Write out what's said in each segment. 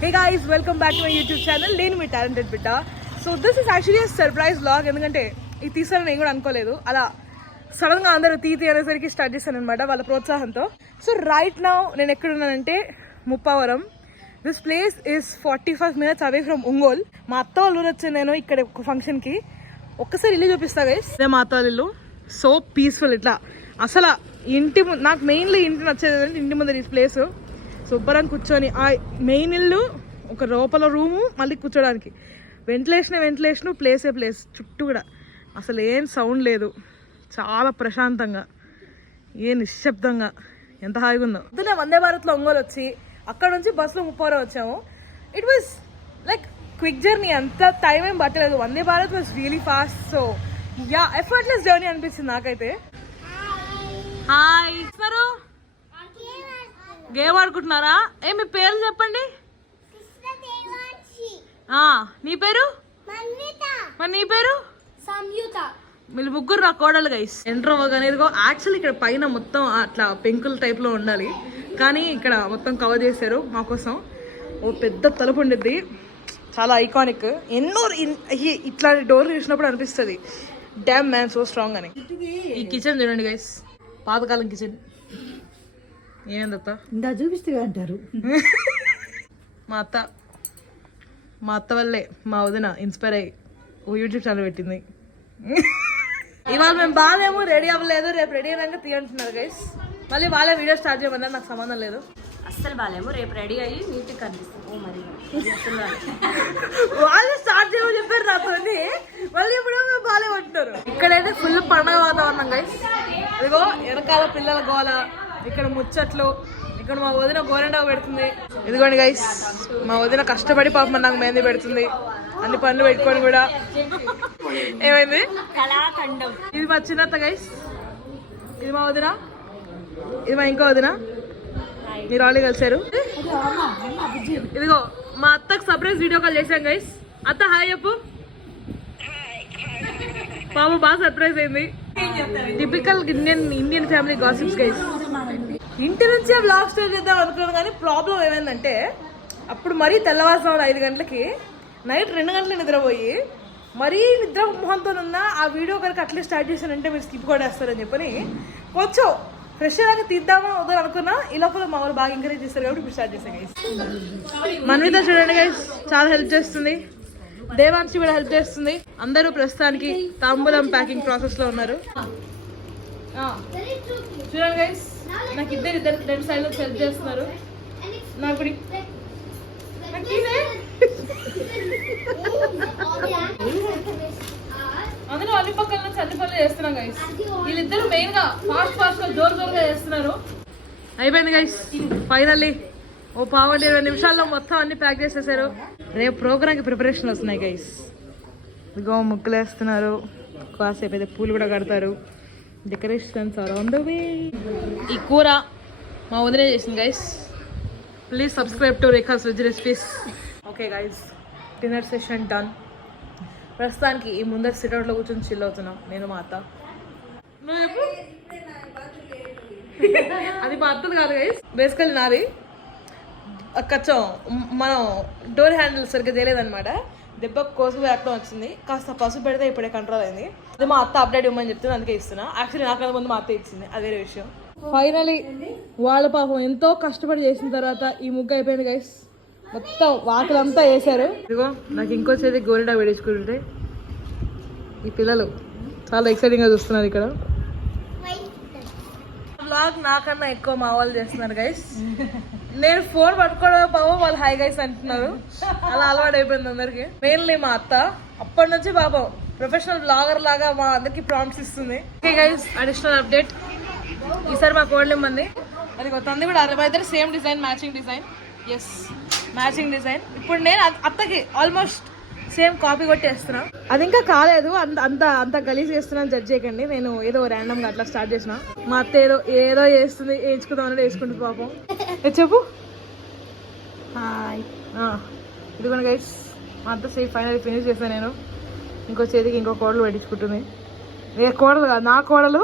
Hey guys, welcome back to my YouTube channel. నేను మీ talented బిడ్డ. So this is actually surprise vlog. ఎందుకంటే ఇది తీసానని నేను కూడా అనుకోలేదు. అలా సడన్ గా అందరూ తీ అనేసరికి స్టార్ట్ చేశాను అనమాట వాళ్ళ ప్రోత్సాహంతో. సో రైట్ నౌ నేను ఎక్కడున్నానంటే Muppavaram. This place is 45 minutes away from Ongole. మా అత్త వాళ్ళు ఊరు వచ్చాను నేను ఇక్కడ ఒక ఫంక్షన్ కి. ఒక్కసారి ఇల్లు చూపిస్తా గైస్. ఇదే మా అత్త వాళ్ళ ఇల్లు. So peaceful. ఇట్లా అసలు ఇంటి నాకు మెయిన్లీ ఇంటి నచ్చేది అంటే ఇంటి ముందర ఈ ప్లేస్ శుభ్రంగా కూర్చొని ఆ మెయిన్ ఇల్లు ఒక లోపల రూము మళ్ళీ కూర్చోడానికి వెంటిలేషన్ ప్లేస్ చుట్టూ కూడా అసలు ఏం సౌండ్ లేదు, చాలా ప్రశాంతంగా ఏ నిశ్శబ్దంగా ఎంత హాయిగా ఉందో. పొద్దున వందే భారత్లో ఒంగోలు వచ్చి అక్కడ నుంచి బస్సులో ముప్పావరం వచ్చాము. It was like quick journey, అంత టైం ఏం పట్టలేదు. Vande Bharat was really fast. So yeah effortless journey అనిపించింది నాకైతే. హాయ్ సారు, గేమ్ ఆడుకుంటున్నారా? ఏ మీ పేర్లు చెప్పండి. నీ పేరు? మరి నీ పేరు? వీళ్ళు ముగ్గురు నా కోడలు గైస్. ఎంటర్ అవ్వగానే యాక్చువల్లీ ఇక్కడ పైన మొత్తం అట్లా పెంకుల టైప్ లో ఉండాలి, కానీ ఇక్కడ మొత్తం కవర్ చేశారు మా కోసం. ఓ పెద్ద తలుపు ఉండిద్ది, చాలా ఐకానిక్. ఎన్నో ఇట్లాంటి డోర్లు చూసినప్పుడు అనిపిస్తుంది డామ్ మ్యాన్ సో స్ట్రాంగ్ అని. ఈ కిచెన్ చూడండి గైస్, పాతకాలం కిచెన్. ఏమైందత్త ఇంకా చూపిస్తే అంటారు. మా అత్త వల్లే మా వదిన ఇన్స్పైర్ అయ్యి ఓ యూట్యూబ్ ఛానల్ పెట్టింది. ఇవాళ మేము బాగాలేము, రెడీ అవ్వలేదు, రేపు రెడీ అయినాక తీయంటున్నారు గైస్. మళ్ళీ వాళ్ళే వీడియో స్టార్ట్ చేయమన్నారు, నాకు సంబంధం లేదు. అస్సలు బాగాలేము, రేపు రెడీ అయ్యి నీట్గా కనిపిస్తాం. ఓ మరి వాళ్ళు స్టార్ట్ చేయమని చెప్పారు నాతో, మళ్ళీ ఇప్పుడు బాగాలేమంటున్నారు. ఇక్కడైతే ఫుల్ పండగ వాతావరణం గైస్. ఇదిగో వెనకాల పిల్లల గోల, ఇక్కడ ముచ్చట్లు, ఇక్కడ మా వదిన గోరెండా పెడుతుంది. ఇదిగోండి గైస్, మా వదిన కష్టపడి పాపం నాకు మెహందీ పెడుతుంది, అన్ని పనులు పెట్టుకొని కూడా. ఏమైంది? ఇది మా చిన్నత్త గైస్, ఇది మా వదిన, ఇది మా ఇంకో వదిన. మీరు ఆల్రెడీ కలిసారు. ఇదిగో మా అత్తకు సర్ప్రైజ్ వీడియో కాల్ చేశాం గైస్. అత్త హాయ్ చెప్పు. పాప బాగా సర్ప్రైజ్ అయింది. Typical Indian family gossips guys. ఇంటి నుంచే బ్లాగ్ స్టార్ట్ చేద్దాం అనుకున్నాను, కానీ ప్రాబ్లం ఏమైందంటే అప్పుడు మరీ తెల్లవారుజామున 5 గంటలకి నైట్ 2 గంటలు నిద్రపోయి మరీ నిద్ర మొహంతో ఉన్న ఆ వీడియో కనుక అట్లే స్టార్ట్ చేశానంటే మీరు స్కిప్ కొట్టేస్తారని చెప్పని కొంచెం ఫ్రెష్ అయ్యాక తీద్దామా వద్దని అనుకున్నా. ఈ లోపల మా వాళ్ళు బాగా ఎంకరేజ్ చేస్తారు కాబట్టి ఇప్పుడు స్టార్ట్ చేశాను గైస్. మన్విత చూడండి గైస్, చాలా హెల్ప్ చేస్తుంది. దేవాంశి కూడా హెల్ప్ చేస్తుంది. అందరూ ప్రస్తుతానికి తాంబూలం ప్యాకింగ్ ప్రాసెస్ లో ఉన్నారు. చూడండి గైస్, నాకు ఇద్దరు 2 సైడ్లో హెల్ప్ చేస్తున్నారు. నాకు అందులో అన్ని పక్కల నుంచి అన్ని పనులు చేస్తున్నాం గైస్. వీళ్ళిద్దరు మెయిన్ గా ఫాస్ట్ గా జోరుగా చేస్తున్నారు. అయిపోయింది గైస్ ఫైనల్లీ. ఓ 20 నిమిషాల్లో మొత్తం అన్ని ప్యాక్ చేసేసారు. రేపు ప్రోగ్రామ్కి ప్రిపరేషన్ వస్తున్నాయి గైస్. ఇదిగో ముగ్గులు వేస్తున్నారు, కాసేపు అయితే పూలు కూడా కడతారు. Decorations are on the way. ఈ కూర మా వదిలే చేసింది guys. Please subscribe to Rekha's veg recipes. Okay guys, dinner session done. ప్రస్తుతానికి ఈ ముందర సిట్అవుట్లో కూర్చొని చిల్ అవుతున్నాం నేను మా అత్త. అది మా అత్తది కాదు గైస్, బేసికల్లీ నాది. కొంచెం మనం డోర్ హ్యాండిల్ సరిగ్గా తెలియదనమాట, దెబ్బ కోసుకు రక్తం వచ్చింది. కాస్త పసుపు పెడితే ఇప్పుడే కంట్రోల్ అయింది. అది మా అత్త అప్డేట్ ఇవ్వమని చెప్తుంది, అందుకే ఇస్తున్నా. యాక్చువల్లీ నాకన్నా ముందు మా అత్త ఇచ్చింది, అది వేరే విషయం. ఫైనలీ వాళ్ళ పాపం ఎంతో కష్టపడి చేసిన తర్వాత ఈ ముగ్గు అయిపోయింది గైస్. మొత్తం వాకిలంతా వేసారు. ఇదిగో నాకు ఇంకో చేతి గోరిండా వేడించుకుంటుంటే ఈ పిల్లలు చాలా ఎక్సైటింగ్గా చూస్తున్నారు. ఇక్కడ బ్లాగ్ నాకన్నా ఎక్కువ మా వాళ్ళు చేస్తున్నారు గైస్. నేను ఫోన్ పట్టుకోవడం పాపం వాళ్ళు హై గైస్ అంటున్నారు, అలా అలవాటు అయిపోయింది అందరికి. మెయిన్లీ మా అత్త అప్పటి నుంచి పాపం ప్రొఫెషనల్ బ్లాగర్ లాగా మా అందరికి ప్రాంప్ట్స్ ఇస్తుంది. ఓకే గైస్, అడిషనల్ అప్డేట్, ఈసారి మా కోడలిమ్మంది అది కొత్త కూడా అర్థమైతే same design, matching design. Yes, matching design. ఇప్పుడు నేను అత్తకి ఆల్మోస్ట్ సేమ్ కాపీ కొట్టేస్తున్నా. అది ఇంకా కాలేదు, అంత గలీజ్ చేస్తున్నాను జడ్జ్ చేయకండి. నేను ఏదో ర్యాండమ్గా అట్లా స్టార్ట్ చేసిన. మా అత్త ఏదో చేస్తుంది, వేయించుకుందాం అన్నట్టు వేసుకుంటుంది పాపం. చెప్పు హాయ్. ఇదిగోండి గైస్, మా అత్త సేఫ్ ఫైనల్ ఫినిష్ చేశాను నేను. ఇంకో చేతికి ఇంకో కోడలు పెట్టించుకుంటుంది. ఏ కోడలు కాదు, నా కోడలు.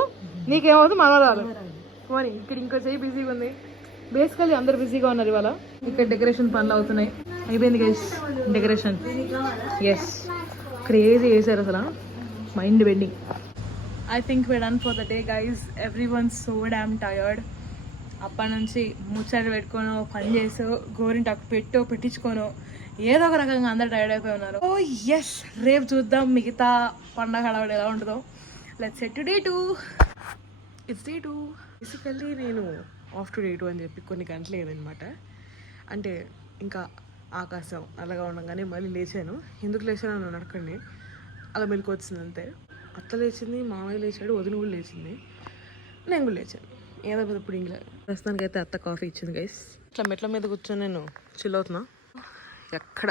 నీకేమవుతుంది మనవరాలు పోనీ. ఇక్కడ ఇంకో చేయి బిజీగా ఉంది. బేసికల్లీ అందరు బిజీగా ఉన్నారు ఇవాళ. ఇక్కడ డెకరేషన్ పనులు అవుతున్నాయి. అయిపోయింది గైస్ డెకరేషన్. ఎస్ క్రేజీ చేశారు అసలు, mind bending. I think we're done for the day guys. Everyone's so damn tired. అప్పటి నుంచి ముచ్చట పెట్టుకోను, పని చేసు, గోరింటాకు పెట్టించుకోను, ఏదో ఒక రకంగా అందరు టైర్డ్ అయిపోయి ఉన్నారు. ఓ ఎస్, రేపు చూద్దాం మిగతా పండగ హడావుడి ఎలా ఉంటుందో. Let's set to day 2. It's day 2. Basically నేను ఆఫ్ టు డే 2 అని చెప్పి కొన్ని గంటలు లేదనమాట. అంటే ఇంకా ఆకాశం అలాగా ఉండగానే మళ్ళీ లేచాను. ఎందుకు లేచాను అని అడగండి, అలా మెలకు వచ్చింది అంతే. అత్త లేచింది, మామయ్య లేచాడు, వదిన కూడా లేచింది, నేను కూడా లేచాను. ఏదో పెద్ద ఇప్పుడు ఇంకా ప్రస్తుతానికి అయితే అత్త కాఫీ ఇచ్చింది గైస్. ఇట్లా మెట్ల మీద కూర్చొని నేను చిల్ అవుతున్నా. ఎక్కడ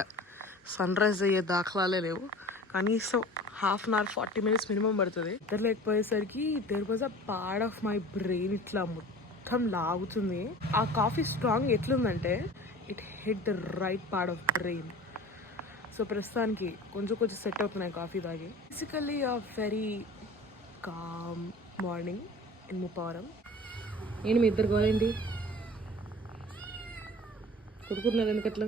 సన్ రైజ్ అయ్యే దాఖలాలే లేవు. కనీసం 1/2 అవర్ 40 minutes మినిమం పడుతుంది. నిద్ర లేకపోయేసరికి there was a part of my brain ఇట్లా మొత్తం లాగుతుంది. ఆ కాఫీ స్ట్రాంగ్ ఎట్లుందంటే it hit the right part of brain. So ప్రస్తుతానికి కొంచెం సెట్ అవుతున్నాయి కాఫీ తాగి. Basically a very calm morning in Muppavaram. ఏంటి మీ ఇద్దరు గోలేంటి, కొడుకున్నారు ఎందుకట్లా?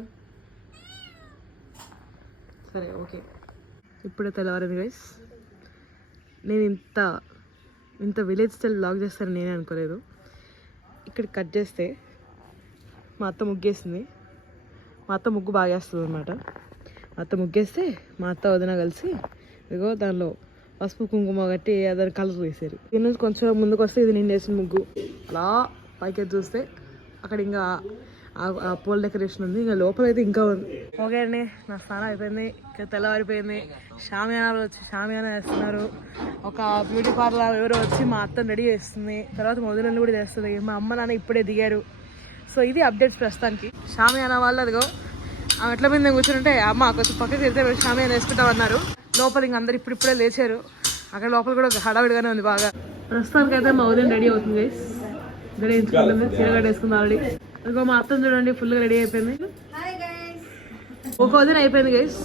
సరే ఓకే. ఇప్పుడే తెల్లవారింది గైస్. నేను ఇంత విలేజ్ స్టైల్ బ్లాగ్ చేస్తానని నేనే అనుకోలేదు. ఇక్కడ కట్ చేస్తే మా అత్త ముగ్గేసింది. మా అత్త ముగ్గు బాగా వేస్తుంది అనమాట. మా అత్త ముగ్గేస్తే మా అత్త వదిన కలిసి ఇదిగో దానిలో పసుపు కుంకుమ కట్టి దాని కలర్ వేసారు. దీని నుంచి కొంచెం ముందుకు వస్తే ఇది నేను వేసిన ముగ్గు. అలా పైకి చూస్తే అక్కడ ఇంకా ఆ పోల్ డెకరేషన్ ఉంది. ఇంకా లోపల అయితే ఇంకా ఉంది. ఓకే అండి, నా స్నానం అయిపోయింది. ఇంకా తెల్లవారిపోయింది. షామియానాలు వచ్చి షామియానా వేస్తున్నారు. ఒక బ్యూటీ పార్లర్ ఎవరో వచ్చి మా అత్తని రెడీ చేస్తుంది. తర్వాత మొదలన్నీ కూడా చేస్తుంది. మా అమ్మ నాన్న ఇప్పుడే దిగారు. సో ఇది అప్డేట్స్ ప్రస్తుతానికి. షామియానా వాళ్ళు అదిగో ఆ మెట్ల మీద కూర్చుంటే అమ్మ కొంచెం పక్కకి వెళ్తే షామియానా వేసుకుంటామన్నారు. లోపల ఇంక అందరు ఇప్పుడిప్పుడే లేచారు. అక్కడ లోపల కూడా హడావిడిగానే ఉంది బాగా. ప్రస్తుతానికి అయితే మా ఉదయం రెడీ అవుతుంది గైస్. రెడీ వేసుకుంటుంది, చీరగడ్డ వేసుకుంది ఆల్రెడీ. అదిగో మా అత్తని చూడండి ఫుల్గా రెడీ అయిపోయింది. ఒక వదిన అయిపోయింది గైస్,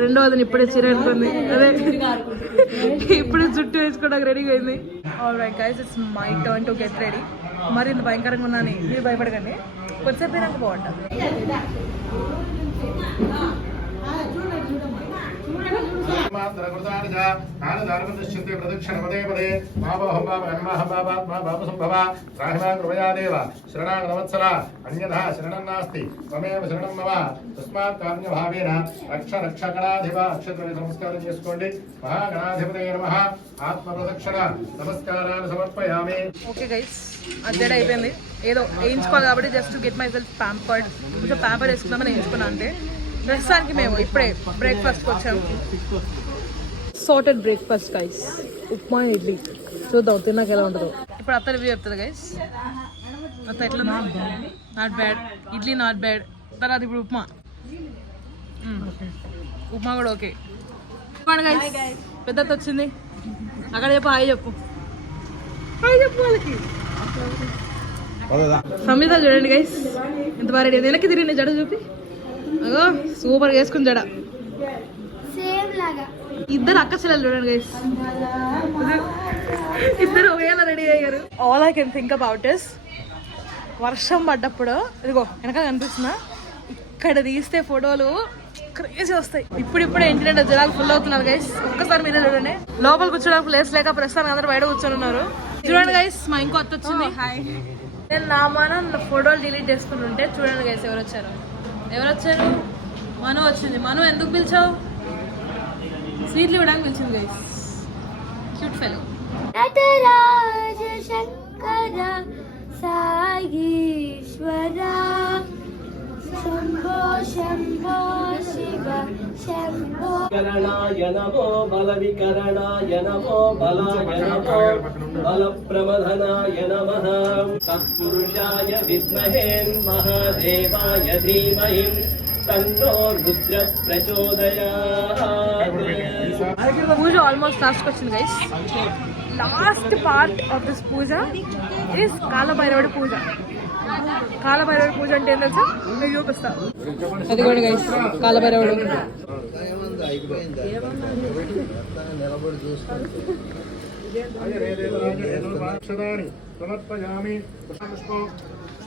రెండో వదిన ఇప్పుడే చీర కట్టుకుంది. అదే ఇప్పుడే జుట్టు వేసుకోవడానికి రెడీ అయింది. Alright guys, it's my turn to get ready. మరి ఇంత భయంకరంగా ఉన్నాను, మీరు భయపడకండి, కొంచెంసేపు నాకు బాగుంటుంది. నమస్కారం చేసుకోండి. మహాగణాధిపతయ నమః. ఆత్మ ప్రదక్షిణ నమస్కారాలు సమర్పయామి. ఓకే గైస్, అద్దెడ అయిపోయింది. ఏదో వేయించుకోవాలి కాబట్టి just get my self pampered. కొంచెం ప్యాంపర్ వేసుకుందామని వేయించుకున్నా అంటే. ప్రస్తుతానికి మేము ఇప్పుడే బ్రేక్ఫాస్ట్కి వచ్చాము. Sorted breakfast guys, upma idli. చూద్దాం తిన్నాక ఎలా ఉంటుందో. ఇప్పుడు అత్త రివ్యూ చెప్తుంది గైస్. అత్త ఎట్లా? Not bad. Idli not bad. తర్వాత ఇప్పుడు ఉప్మా. ఉప్మా కూడా ఓకే. గైస్ పెద్ద అత్త వచ్చింది. అక్కడ చెప్పు హాయ్ చెప్పు. హాయ్ చెప్పు వాళ్ళకి. సంహిత చూడండి గైస్ ఎంత బాగా రెడీ. వెనక్కి తిరిగి జడ చూపి. అగో సూపర్గా వేసుకుని జడ. ఇద్దరు అక్క చెల్లెలు చూడండి గైస్, ఇద్దరు ఒకేలా రెడీ అయ్యారు. All I can think about is వర్షం పడ్డప్పుడు ఇదిగో వెనక కనిపిస్తున్నా, ఇక్కడ తీస్తే ఫోటోలు క్రేజీ వస్తాయి. ఇప్పుడిప్పుడే ఇంటర్నెట్ జనాలు ఫుల్ అవుతున్నారు గైస్. ఒక్కసారి మీరే చూడండి. లోపల కూర్చోడానికి ప్లేస్ లేక ప్రస్తుతానికి అందరూ బయట కూర్చొని ఉన్నారు. చూడండి గైస్, మా ఇంకో అత్త వచ్చింది. హాయ్. నేను నా ఫోటోలు డిలీట్ చేసుకుంటుంటే చూడండి గైస్ ఎవరు వచ్చారు. మను వచ్చింది. మను ఎందుకు పిలిచావు? స్వీట్లు ఇవ్వడానికి పిలిచింది guys. Cute fellow. Nataraja Shankara Saishwara Shambho Shambho Shiva Shambho. కరణాయ నమో బల వికరణాయ నమో బలాయ నమో బల ప్రమథనాయ నమః. సత్పురుషాయ విద్మహే మహాదేవాయ ధీమహి తన్నో రుద్ర ప్రచోదయాత్. పూజ ఆల్మోస్ట్ లాస్ట్కి వచ్చింది guys. Last part of this puja is కాలభైరవుడి పూజ. కాలభైరవుడి పూజ అంటే ఏం తెలుసా? మీకు చూపిస్తా. అది కూడా గైస్ కాలభైరవుడు. సమర్పయామి. పుష్పం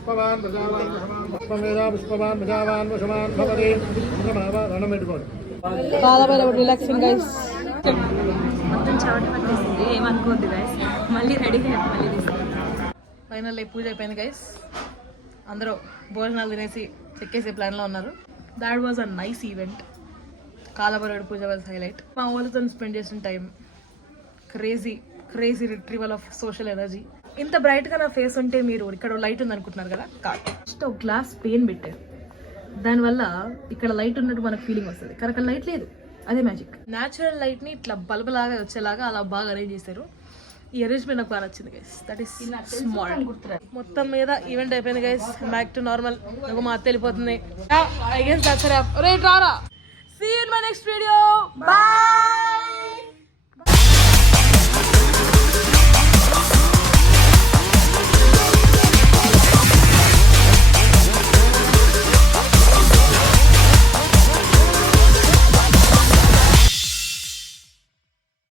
పుష్పవాన్ ప్రజావాన్ వశమాన్ పుష్పమేధా పుష్పవాన్ ప్రజావాన్ వశమాన్ భవతి దండం పెట్టుకోండి. కాలభైరవుడు రిలాక్సింగ్ గైస్. మొత్తం చెమట పట్టేసింది, ఏమనుకోవద్దు గైస్. మళ్ళీ రెడీ మళ్ళీ తీసుకుంటాం. ఫైనల్ పూజ అయిపోయింది గైస్. అందరూ భోజనాలు తినేసి చెక్కేసే ప్లాన్లో ఉన్నారు. That was a nice event. కాలభైరవుడు పూజ వాజ్ హైలైట్. మా వాళ్ళతో స్పెండ్ చేసిన time crazy retrieval of social energy. ఇంత బ్రైట్గా నా ఫేస్ ఉంటే మీరు ఇక్కడ లైట్ ఉంది అనుకుంటున్నారు కదా, కాదు. జస్ట్ ఒక గ్లాస్ పెయిన్ పెట్టారు, దానివల్ల ఇక్కడ లైట్ ఉన్నట్టు మనకు ఫీలింగ్ వస్తుంది. కానీ అక్కడ లైట్ లేదు, అదే మ్యాజిక్. న్యాచురల్ లైట్ని ఇట్లా బల్బ్ లాగా వచ్చేలాగా అలా బాగా అరేంజ్ చేశారు. ఈ అరేంజ్మెంట్ నాకు బాగా నచ్చింది గైస్. That is smart. మొత్తం మీద ఈవెంట్ అయిపోయింది గైస్. Back to normal. నాకు మా అత్త వెళ్ళిపోతుంది. I guess that's a wrap. Right, Rara. See you in my next video. Bye.